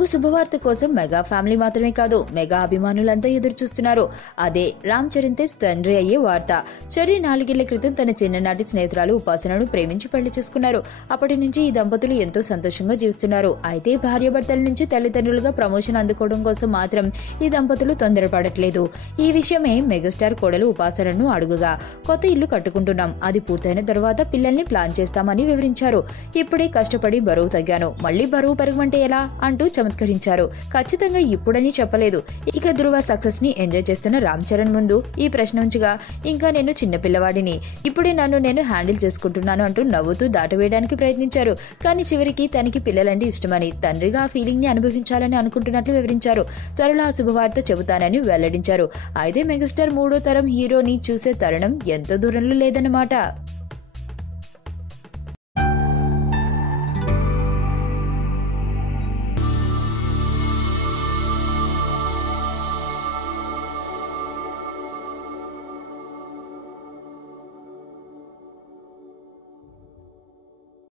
ఒక శుభవార్త కోసం మెగా ఫ్యామిలీ మాత్రమే కాదు, మెగా అభిమానులంతా ఎదురు చూస్తున్నారు. అదే రామ్ చరణ్ తేజ్ తండ్రి అయ్యే వార్త. చెర్రీ 4 ఏళ్ల క్రితం తన చిన్ననాటి స్నేహితురాలు ఉపాసనను ప్రేమించి పెళ్లి చేసుకున్నారు. అప్పటి నుంచి ఈ దంపతులు ఎంతో సంతోషంగా జీవిస్తున్నారు. అయితే భార్యాభర్తల నుంచి తల్లిదండ్రులుగా ప్రమోషన్ అందుకోవడం కోసం మాత్రం ఈ దంపతులు తొందరపడట్లేదు. ఈ విషయమే మెగాస్టార్ కోడలు ఉపాసనను అడుగుగా, కొత్త ఇల్లు కట్టుకుంటున్నాం, అది పూర్తయిన తర్వాత పిల్లల్ని ప్లాన్ చేస్తామని వివరించారు. ఇప్పుడే కష్టపడి బరువు తగ్గాను, మళ్లీ బరువు పెరగమంటే ఎలా అంటూ చమత్కరించారు. ఖచ్చితంగా ఇప్పుడని చెప్పలేదు. ఇక ధృవ సక్సెస్ ని ఎంజాయ్ చేస్తున్న రామ్ చరణ్ ముందు ఈ ప్రశ్న ఉంచగా, ఇంకా నేను చిన్న పిల్లవాడిని, ఇప్పుడే నన్ను నేను హ్యాండిల్ చేసుకుంటున్నాను అంటూ నవ్వుతూ దాటవేయడానికి ప్రయత్నించారు. కానీ చివరికి తనకి పిల్లలంటే ఇష్టమని, తండ్రిగా ఆ ఫీలింగ్ ని అనుభవించాలని అనుకుంటున్నట్లు వివరించారు. త్వరలో ఆ శుభవార్త చెబుతానని వెల్లడించారు. అయితే మెగాస్టార్ 3వ తరం హీరోని చూసే తరుణం ఎంతో దూరంలో లేదన్నమాట.